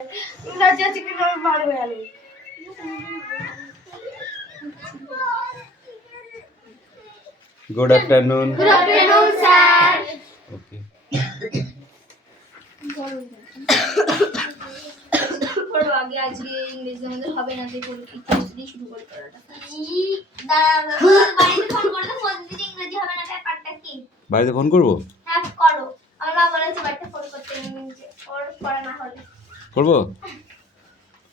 Good afternoon. Good afternoon, sir. Okay. পড়ো আগে আজকে ইংরেজি আমাদের হবে না যে ইতিহাস দিয়ে শুরু করে পড়াটা দাঁড়াও বাড়িতে ফোন করলে ফোন দিতে ইংরেজি হবে না ব্যাপারটা কি বাড়িতে ফোন করব? হ্যাঁ করো আমার মা বলেছে বাড়িতে ফোন করতে ইংরেজি ওর পড়া না হলে করব?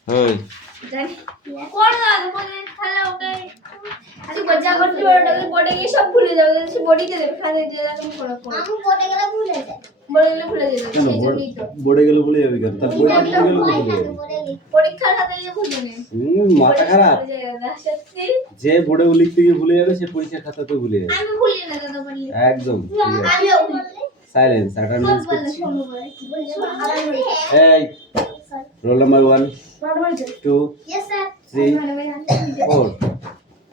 ওই জানি করো না বলে তাহলে ওকে আজকে বাচ্চা করতে ওটা বোর্ডে গিয়ে সব ভুলে যাবে সে বডিতে দেবে খালি যে এরকম করো আমি বোর্ডে গেলে ভুলে যাই বোর্ডে গেলে ভুলে যাবে সেই জন্যই তো বোর্ডে গেলে ভুলে যাবে কেন? তার বোর্ডে গেলে ভুলে যাবে। পরীক্ষার খাতায় গিয়ে ভুলে নেই মাথা খারাপ। সত্যি যে বোর্ডে লিখতে গিয়ে ভুলে যাবে সে পরীক্ষার খাতাতেও ভুলে যাবে। আমি ভুলি না দাদা বলি একদম আমিও ভুলি সাইলেন্স অ্যাটেন্ডেন্স করছি। এই এই roll number 1 2 yes sir 3 4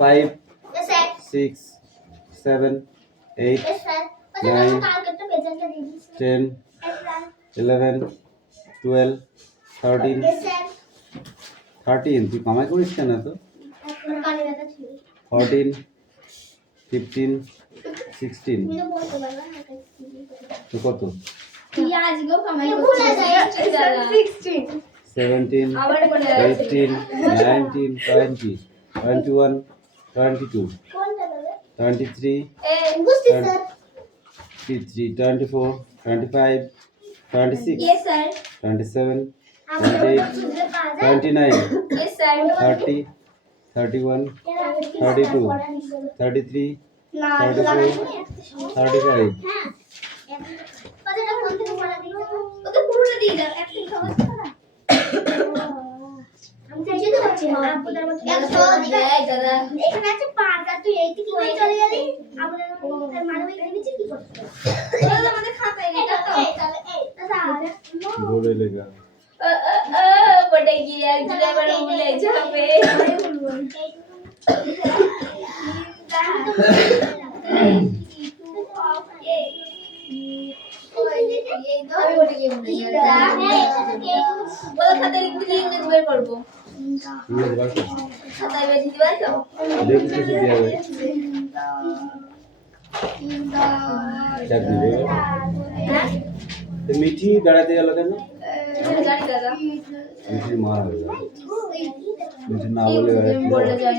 5 yes sir 6 7 8 yes sir Nine. কালকে তো প্রেজেন্টটা দিয়ে দিছি 10 11 12 13 yes sir 13 তুই কামাই করিস কেন তো? কানে ব্যথা ছিল 14 15 16 তুমি তো বলতে পারবা না তো কত? তুই আজকেও কামাই করছিস 16 17 আবার বলে 18 19 20 21 22 কোনটা দাদা 23 এই বুঝছি স্যার 24 25 26 yes sir 27 আমরা 28 বুঝতে পারবা 29 yes sir 30 31 32 33 না 34 35 হ্যাঁ কথাটা কোন থেকে পড়া দিই ওকে পুরোটা দিয়ে দাও একটা খাবার খাওয়া আমি চাইছি তো পাচ্ছি না আপনাদের মত 100 দিই দাদা এখানে আছে 5 আর তুই এই থেকে কি চলে গেলি আমাদের মানবিক নিচে কি করতে দাদা আমাদের খাতায় এটা তো তাহলে এই দাদা বলে লেগা বড় গিয়ে একজনে বড় ভুলে যাবে মিঠি বেড়াতে গেল কেন? মিঠি মারা হয়ে গেল। মিঠি না বলে বেড়াতে গেল।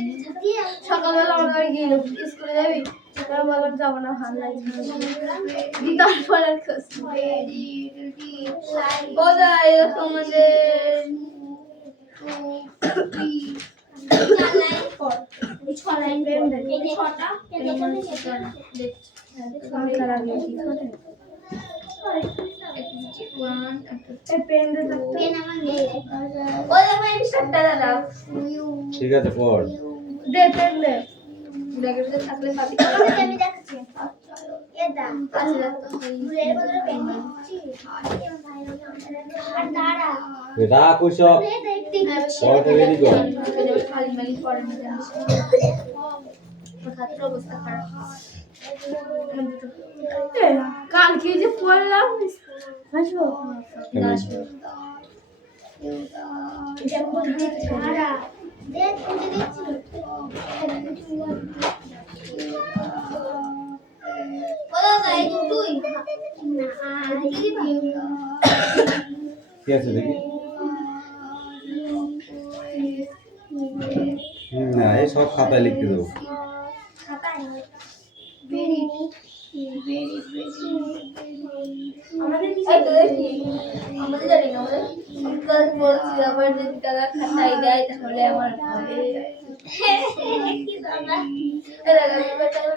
সকালবেলা আমার বাড়ি গিয়ে স্কুলে যাবি সকালে বললাম যাবো না ভালো লাগছে তারপর আর খোঁজ বোধহয় এরকম আমাদের ঠিক আছে পড়। থাকলে পাবি আমি দেখাচ্ছি এটা আচ্ছা ভুলের বদলে পেন দিচ্ছি আর দাঁড়া রাখ ওসব। পড়তে রেডি কর। খালি মালি পড়ে না জানিস ছাত্র অবস্থা খারাপ কালকে যে পড়লাম আসবো এটা কোন ছাড়া দেখ কোনটা দেখছিস বলো গাই তুই না দিদি ভাই কি আছে দেখি? না এই সব খাতায় লিখতে দেবো। খাতায় ভেরি আমাদের কি আমাদের জানি না আমাদের কাল বলছি আবার যদি তারা খাতায় দেয় তাহলে আমার হবে কি দাদা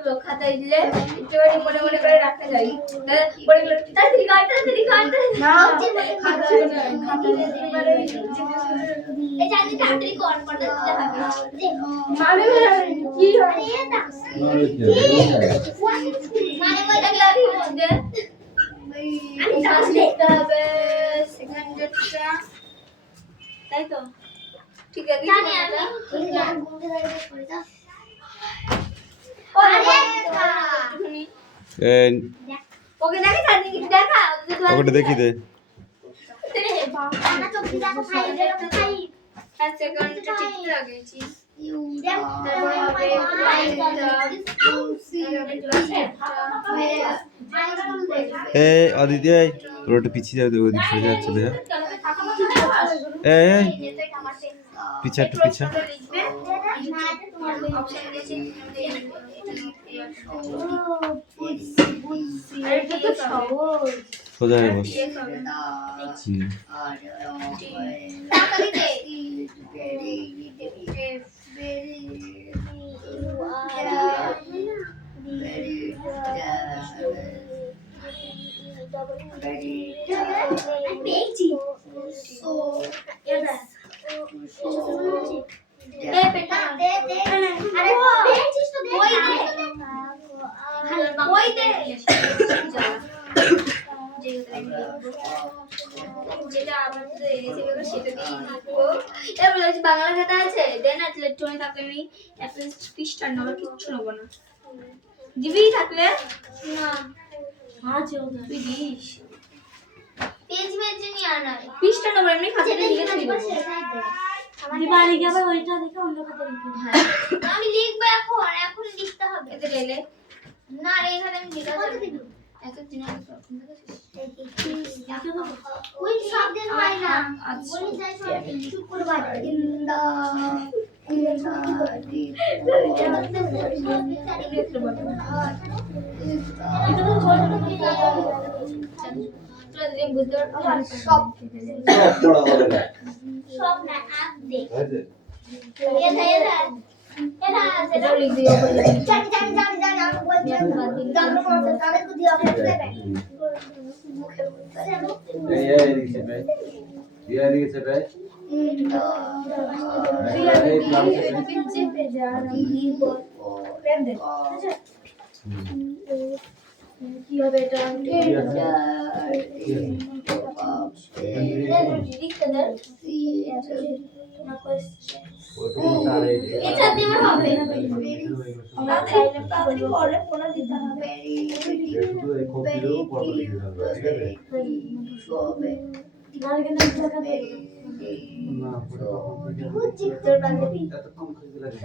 লোক খাতায় দিলে একটুখানি মনে মনে করে রাখতে যাই পরে গেল তাড়াতাড়ি কাট না খাতায় এই জানি তাড়াতাড়ি কর দিতে হবে মানে কি হয় এটা মানে ওইটা লাগি মধ্যে আমি ক্লাস দেখতে হবে সেকেন্ড ডেটটা তাই তো ঠিক আছে জানি আমি ঘুরতে যাই করে দাও ওকে দেখি দেখা ওটা দেখি দে। বাবা তো কি দেখো 5 এর 5 আর সেকেন্ডটা ঠিক লাগিয়েছি তারপরে হবে এই অদিতি এই তোর একটু পিছিয়ে যাবে ওদিক সরে যাচ্ছে দেখা এই পিছা একটু পিছা সোজা হয়ে বস বাংলা খাতা আছে দেন ইলেকট্রনিক থাকলে আমি পৃষ্ঠার নেবো কিচ্ছু নেবো না দিবি থাকলে না আছে তুই দিস পেজ মেজে নিয়ে আনা পৃষ্ঠা নেবো এমনি খাতাটা লিখে দিবি দিবারি কি আবার ওইটা দেখে অন্য খাতা লিখে হ্যাঁ আমি লিখবো এখন লিখতে হবে এতে গেলে না রে এখানে আমি লিখা যাবে এত দিন আগে ওই শব্দের হয় না বলি যাই সব চুপ করে বাদ ইন্দা সব পড়া হবে না সব না আপ দে এটা সেটা লিখ দিও জানি আমি বলছি জানো না তাহলে তো দিও আপনি দেবে মুখে বলতে এই লিখছে ভাই ইয়া লিখছে ভাই কি হবে এটা লিখতে দেন এটা দিয়ে হবে আমরা তাড়াতাড়ি পরে ফোনে দিতে হবে একটু এই কপিরও পড়া লিখে দাও ঠিক আছে হবে আর কেন টাকা দে না তোর বান্ধবী এত কম খাইতে লাগে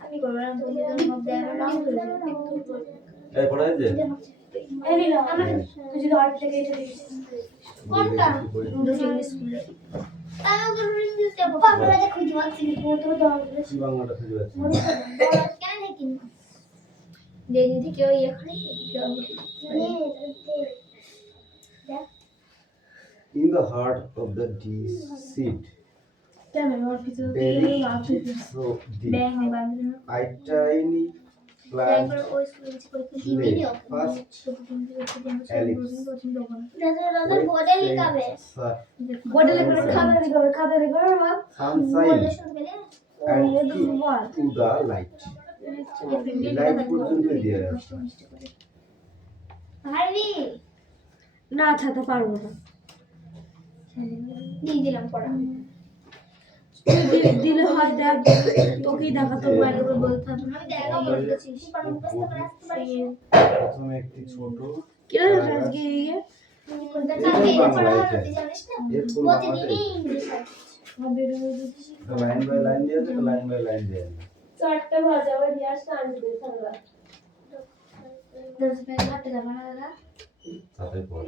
আমি করব না তোদের মধ্যে নাম করে এই পড়াই যে এই নিল আমার তুই যদি আর থেকে এটা দিস কোনটা দুটো ইংলিশ স্কুলে আমি ওকে ইংলিশ দেব বাবা রাজা খুঁজে পাচ্ছি না তো দাও কি বাংলাটা খুঁজে পাচ্ছি কেন দেখি না যেদিন থেকে ওই এখানে in the heart of the seed কেন ওর পিছনে very আছে so deep ব্যাং নে বান্ধব I tiny plant একবার ওই স্কুলে কিছু করে কি ভিডিও first দাদা বোর্ডে লিখাবে বোর্ডে লিখে খাতা লিখবে sunshine and to the light light পর্যন্ত দিয়ে আছে ভাবি না ছাতা পারবো না দিয়ে দিলাম পড়া দিলে হয় দেখ তোকেই দেখাতো বাইরে বলতে হবে না আমি দেখা বলতেছি প্রথমে একটি ছোট কি হলো আজকে ইয়ে কোনটা কালকে পড়া হতে জানিস না প্রতিদিনই ইংলিশ হবে লাইন বাই লাইন দিয়ে তো লাইন বাই লাইন দিয়ে চারটা ভাজা আর দিয়া স্টার্ট দিয়ে থাকবা 10 মিনিট হাঁটতে যাবে না দাদা তাতে পর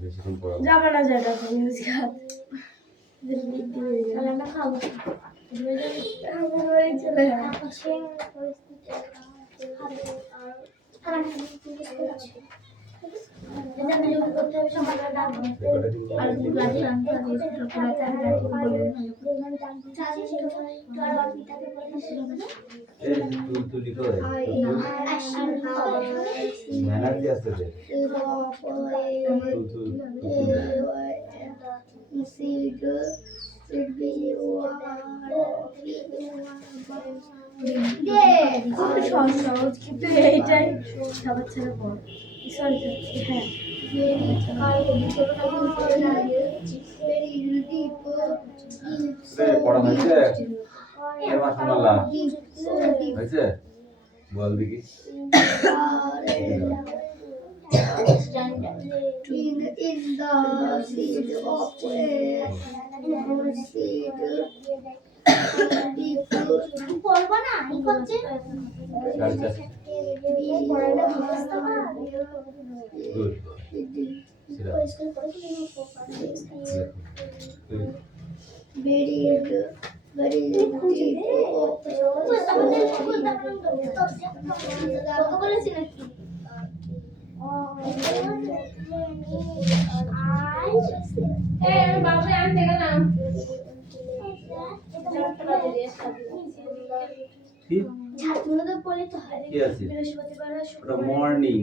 বেশিক্ষণ পড়া যাবে না যেটা মিউজিক তাহলে আমরা খাবো চলে তুলি করে মেহনত আসতে দে সহজ কিন্তু এইটাই সবার ছেলে পড় সরি হ্যাঁ পড়া হয়েছে এবার শোনালাম হয়েছে বল দেখি Standard. In the seed of seed. পড়বো না এই করছে পড়াটা মুখস্থ কর good Very good. Very good. বলেছি নাকি বাবু আনতে গেলাম কি ছাত্রদের বলে তো হয় কি আছে বৃহস্পতিবার আর ওটা শুক্রবার মর্নিং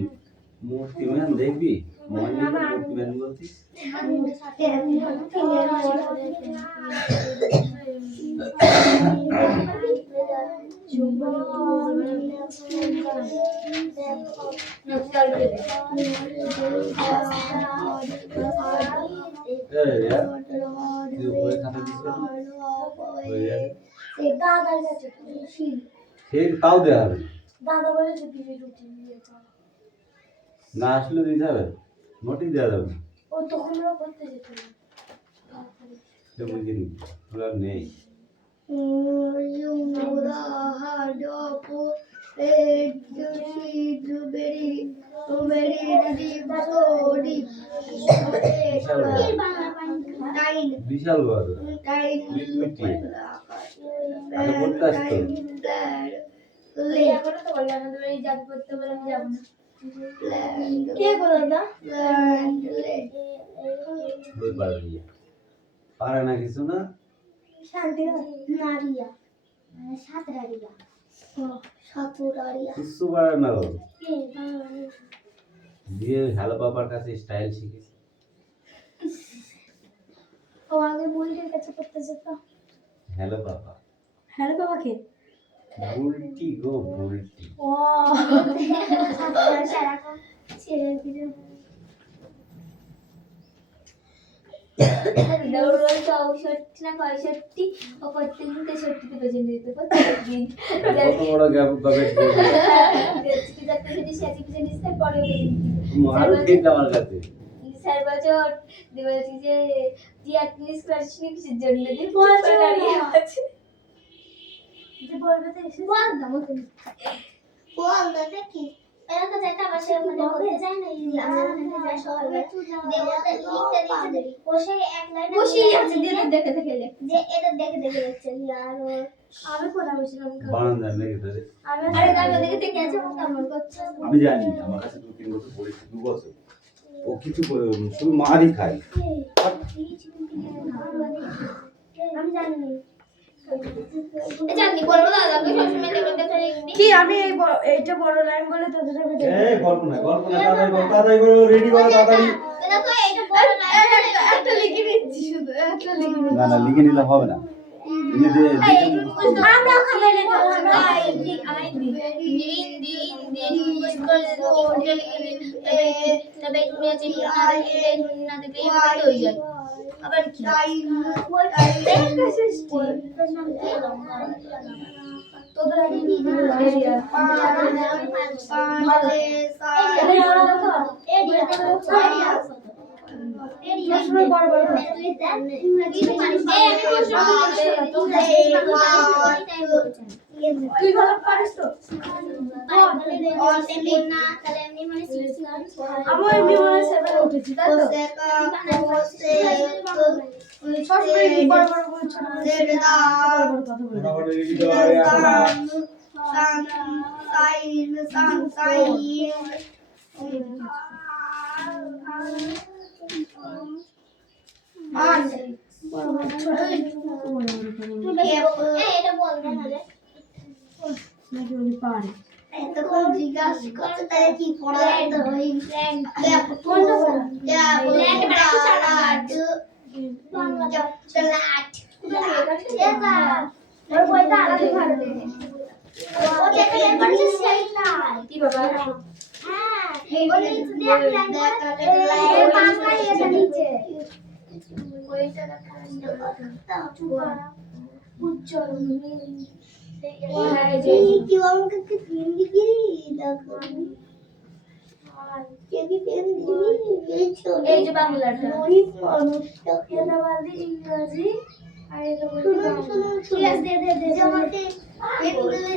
মূর্তিমান দেখবি মর্নিং মূর্তিমান বলছিস তুই উপরে খাতা দিস দাদার কাছে শীল সে তাও দেওয়া হবে দাদা বলে যদি রুটি দিয়ে না আসলে দিতে হবে মোটেই দেওয়া যাবে না। ও তখন ওরা করতে যেত না সে বুঝিনি ওরা নেই You the heart of it, seed very, very deep, so deep. Time, বিশাল বড় time, মিটমিটি আগে পড়তে আসতো এখনো তো বলে আমাদের বাড়ি যাবি করতে বলে আমি যাবো না land, কে বলে দাদা land, land. বই পারবি পারে না কিছু না শান্তি নারিয়া সাতরারিয়া সাতুরারিয়া কিছু পারে না ও দিয়ে হ্যালো বাবার কাছে স্টাইল শিখেছে ও আগে বুলটির কাছে করতে যেত হ্যালো বাবা হ্যালো বাবাকে বুলটি গো বুলটি ও সারাক্ষণ ছেড়ে দিল দৌড় চৌষট্টি না 65 ও প্রত্যেকদিন 63 পর্যন্ত দিত প্রত্যেকদিন কত বড় গ্যাপ গবেট পরে মার ঠিক আমার কাছে স্যার বছর বলছি যে টিয়াটনিস ক্লাসনি কিসের জন্য দিন দাঁড়িয়ে আছে যে বলবে তো এসে বল দাও বল দাদা কি এরা তো যেটা বসে মনে করতে যায় না আমাদের যায় সকালে দেবতা লিখতে দিতে বসে এক লাইনে বসে আছে দিয়ে দেখে দেখে যে এটা দেখে দেখে লিখছে আর আমি পড়া বসেছিলাম বানান জান নাকি তোরে আরে দাদা দেখে দেখে আছে ও কেমন করছে আমি জানি আমার কাছে 2-3 বছর পড়েছি 2 বছর ও কিছু শুধু মারই খায় আমি জানি না জানি বলবো দাদা আমি সবসময় দেখে দেখে লিখবি কি আমি এইটা বড় লাইন বলে তোদের এই গল্প না তাড়াতাড়ি করো রেডি করো তাড়াতাড়ি দেখো এটা বড় লাইন একটা লিখে নিচ্ছি শুধু একটা লিখে না না লিখে নিলে হবে না তুমি যে আমরা ওখানে লিখে আইডি তবে তুমি আছে না দেখলে হয়ে যায় আবার কি তোদের তুই ভালো পারিস তো আমি এমনি মনে 7 উঠেছি তাই তো সবসময় বড় বড় করে ছোট মোটামুটি রেডি করো এতক্ষণ জিজ্ঞাসা করতে তাহলে কি পড়া যেতে হয় কেবি পেন দিবি এই ছোট এই যে বাংলাটা গরিব মানুষটা এটা বালদি ইংরেজি আর এটা বলতে শুনুন শুনুন ঠিক আছে দে দে দে যে আমাকে পেন দেবে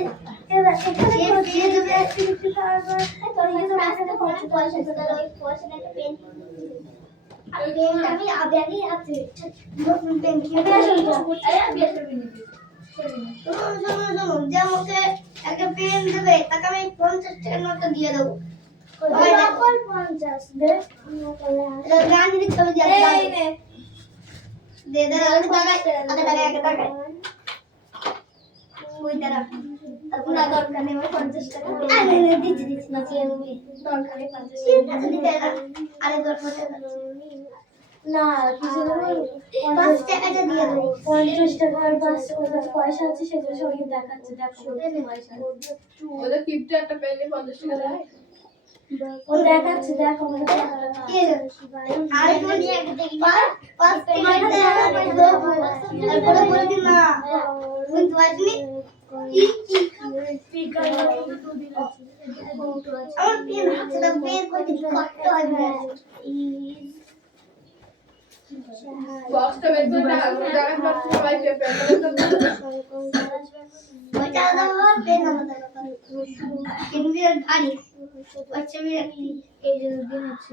এরা এখানে সে করছি পেন দেবে অ্যাক্টিভিটি তারপর তোর এই কিন্তু রাস্তাতে রাস্তাতে পয়সা পৌঁছে পয়সা দিতে ওই পয়সা একটা পেন আর পেন আমি ব্যাগেই আছে নতুন পেন এটা কিনে আসলে আরে আমি আসলে নিবি শুনুন শুনুন শুনুন যে আমাকে একটা পেন দেবে তাকে আমি 50 টাকার নোটটা দিয়ে দেবো কল 50 দে এটা গান্ধীর ছবি দিয়ে এই নে দে দে আগে টাকায় ওই দাঁড়া না দরকার নেই আমার 50 টাকা আরে দিচ্ছি দিচ্ছি না তুই আমি দরকার নেই 50 ঠিক আছে দিতে আরে 10 টাকা না কিছু না 5 টাকাটা দিয়ে দেবো 50 টাকা আর 5 পয়সা আছে সেটা সবাইকে দেখাচ্ছে দেখো পয়সা ওদের 50 একটা পেলে 50 টাকা দেয় ও দেখাচ্ছে দেখো আমাদের টাকাটা আর কোন একটা দেখি 5 টাকা দেবো তারপরে বলে দিন না কিন্তু আসনি কি আমার পেন হাতে দাও পেন করতে কষ্ট হয় বক্সটা বের করে টাকা পাচ্ছি সবাই পেপার ওইটা দাও পেন আমাদের কেন্দ্রের গাড়ি আচ্ছা আমি রাখি এই যে দিন আছে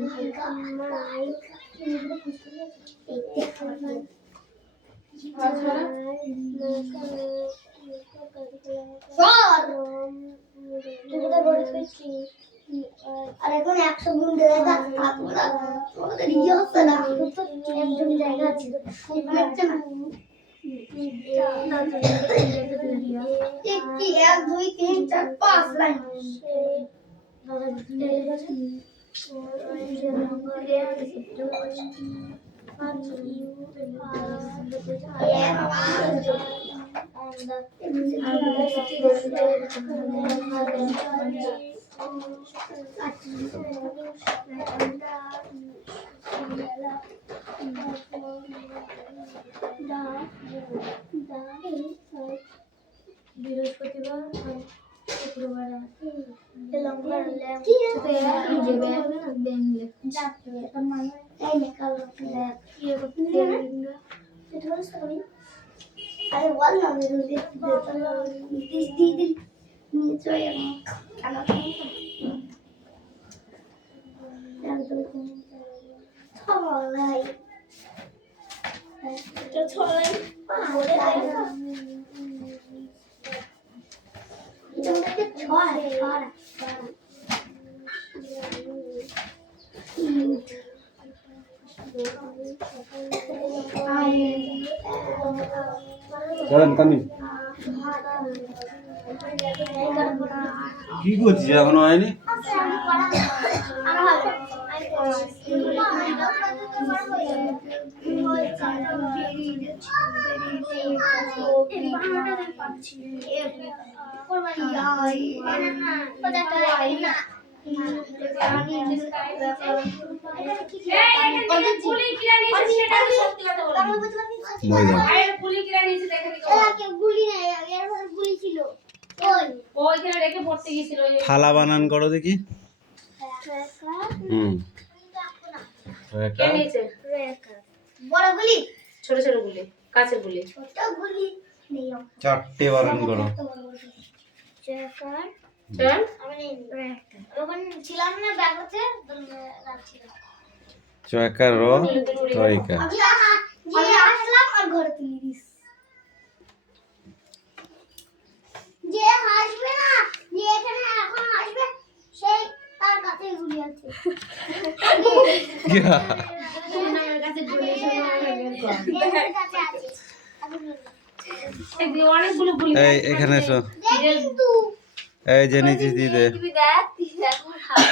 আর এখন 100 গুণ দেবে না আমাদের ইয়ে হচ্ছে না একদম জায়গা আছে হচ্ছে না কি 1 2 3 4 5 লাইন বৃহস্পতিবার শুক্রবার কি এই নে কালো আরে বল না আমি দিদি নিচে কেন ছলাই ছলাই চলেন কামিন কি করছিস এখনো হয়নি থালা বানান করো দেখি বড় গুলি ছোট ছোট গুলি কাঁচের গুলি ছোট গুলি নেই চারটে বানান করো চল ওখানে ছিলাম না ব্যাগ আছে রাখছিলাম চয়কার র তয়কা আমি আসলাম আর ঘরে তুলে দিস যে হাসবে না যে এখানে এখন আসবে সেই তার কাছে গুলি আছে সোনার কাছে বলে এর কাছে আছে অনেকগুলো গুলি এই এখানে এসো কিন্তু এই যে নিচে দিয়ে দে তুই দেখ তুই দেখ ওর হাত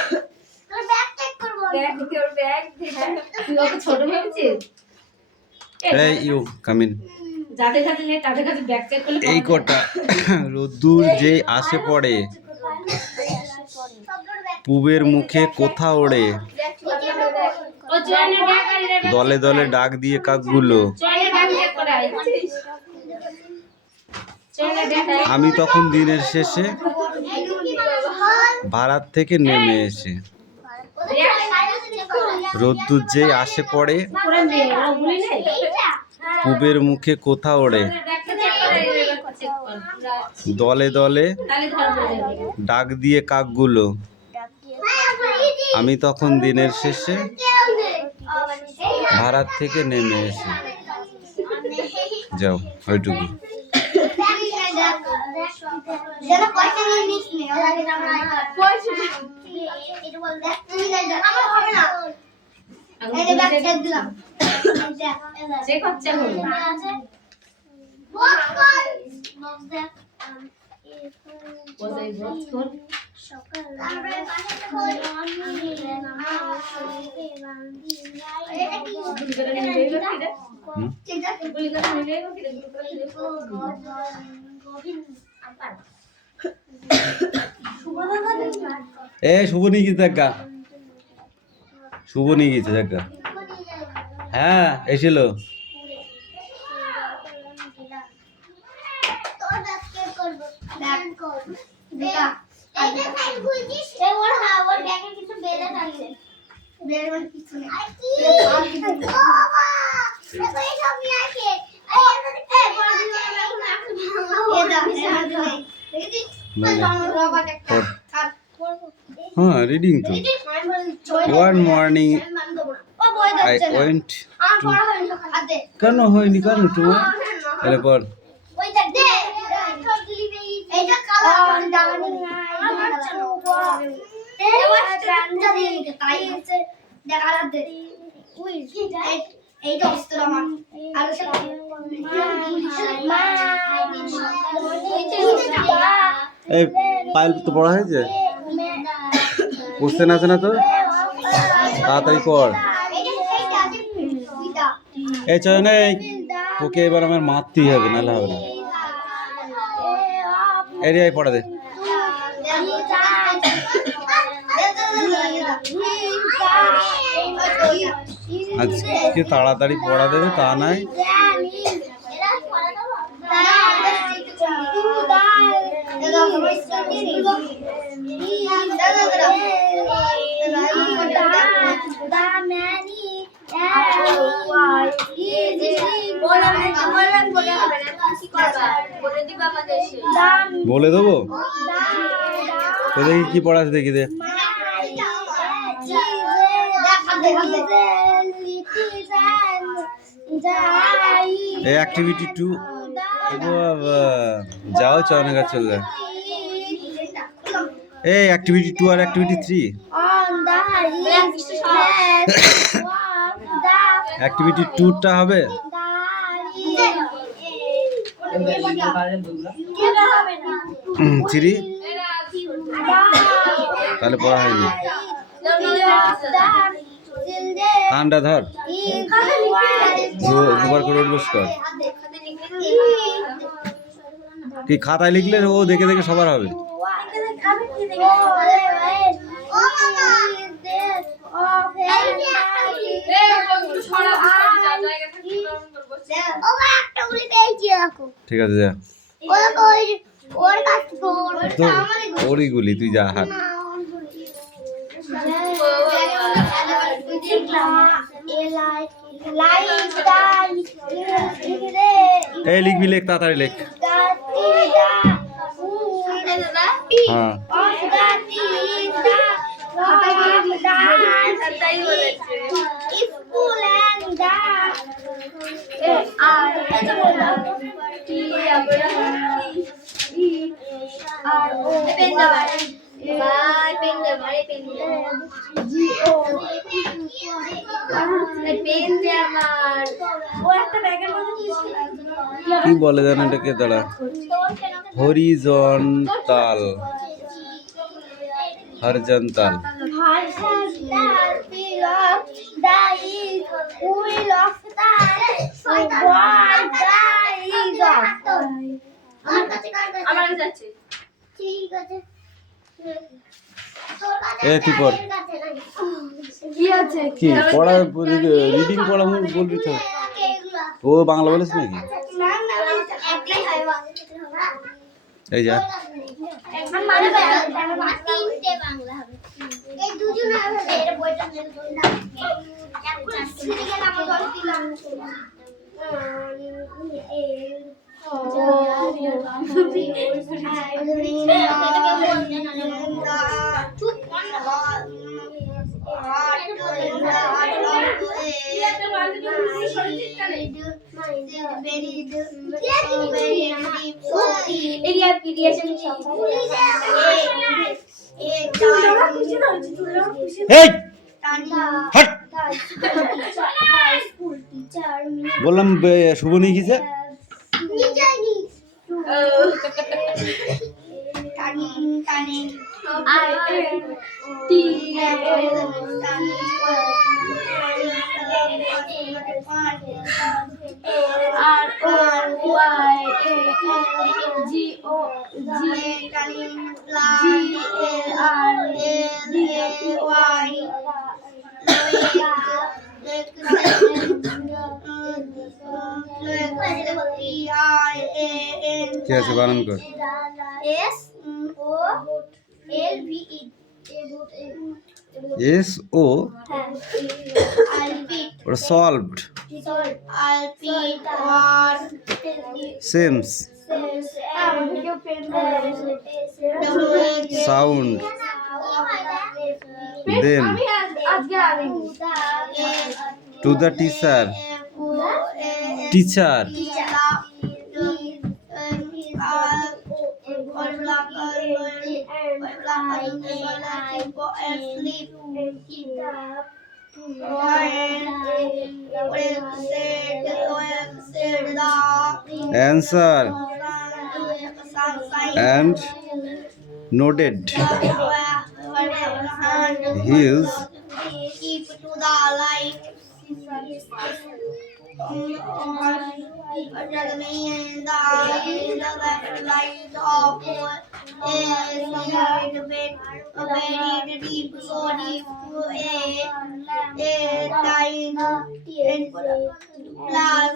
তোর ব্যাগ চেক করব দেখ তোর ব্যাগ তুই ওকে ছোট ভেবেছিস এই ইউ কামিন যাদের কাছে নেই তাদের কাছে ব্যাক চেক করলে এই কটা রোদ্দুর যে আসে পড়ে পুবের মুখে কোথা ওড়ে ও জয়েনের ব্যাগ আর এর দলে দলে ডাক দিয়ে কাকগুলো জয়েনের ব্যাগ চেক করাই জয়েনের ব্যাগ আমি তখন দিনের শেষে ভাড়ার থেকে নেমে এসে রোদ্দুর যেই আসে পড়ে, পুরো মেয়ে ওগুলি নেই পুবের মুখে কোথা ওড়ে, দলে দলে তাহলে ধরবো ডাক দিয়ে কাকগুলো, আমি তখন দিনের শেষে ভাড়ার থেকে নেমে এসে। যাও ওইটুকু। যেন পয়সা নিয়ে নিস নি, ওর আগে পয়সা এটা বল দেখ তুমি যাই যা আমার হবে না। এই যে ব্যাগ চেক দিলাম, যে খরচা হলো বক্স কর, বক্স দেখ ওই বক্স কর সকাল তারপরে পাশে কই আমি এটা কি গুলি করে নিয়ে গেল কি রে ঠিক আছে গুলি করে নিয়ে গেল কি রে এ শুভ নিয়ে গেছে দেখা, শুভ নিয়ে গেছে দেখা। হ্যাঁ এসেছিল। তোর ব্যাগ চেক করব, ব্যাগ কর দেখা এইটা সাইড খুলছিস এ ওর হ্যাঁ ওর ব্যাগে কিছু বেলে থাকবে, বেলে মানে কিছু নেই আর কি বাবা দেখো এই সব নিয়ে আসে আরে এ বড় দিন এখন এটা দেখেছিস হ্যাঁ রিডিং তো। One morning I went to. কেন হয়নি কেন তোমার? তাহলে পর এই পাইল তো পড়া হয়েছে, কোশ্চেন আছে না তো, তাড়াতাড়ি কর। এই চয়ন তোকে এবার আমার মারতেই হবে, নাহলে হবে না। এই পড়া দে। আজকে তাড়াতাড়ি পড়া দেবে, তা নাই বলে দেবো। তো দেখি কি পড়া আছে, দেখি দে। এই অ্যাক্টিভিটি 2 যাও চয়নের কাছে চলে যায়। এই অ্যাক্টিভিটি 2 আর অ্যাক্টিভিটি 3। অ্যাক্টিভিটি 2টা হবে। থ্রি তাহলে পড়া হয়নি। কানটা ধর, দুবার করে উঠবস কর। কি খাতায় লিখলে ও দেখে দেখে সবার হবে। ঠিক আছে যা, ওরই গুলি তুই যা হাত। এই লিখবি, লেখ তাড়াতাড়ি লেখ। হ্যাঁ কি বলে জানো এটাকে? দাঁড়া, হরিজন্টাল, হরিজন্টাল। এ তুই পড়। কি পড়া? রিডিং পড়া বলবি তো। ও বাংলা বলিস নাকি? এই যা এই দুজন এটা বইটা নিয়ে না এখন ছিঁড়ে গেল আমার দল দিলাম চুপ এই হাট বললাম শুভ নিয়ে গেছে কি আছে বানান কর এস ও ওটা solved সেমস sound them to the teacher teacher answer and nodded his keep to the light light of a very deep so deep a time plus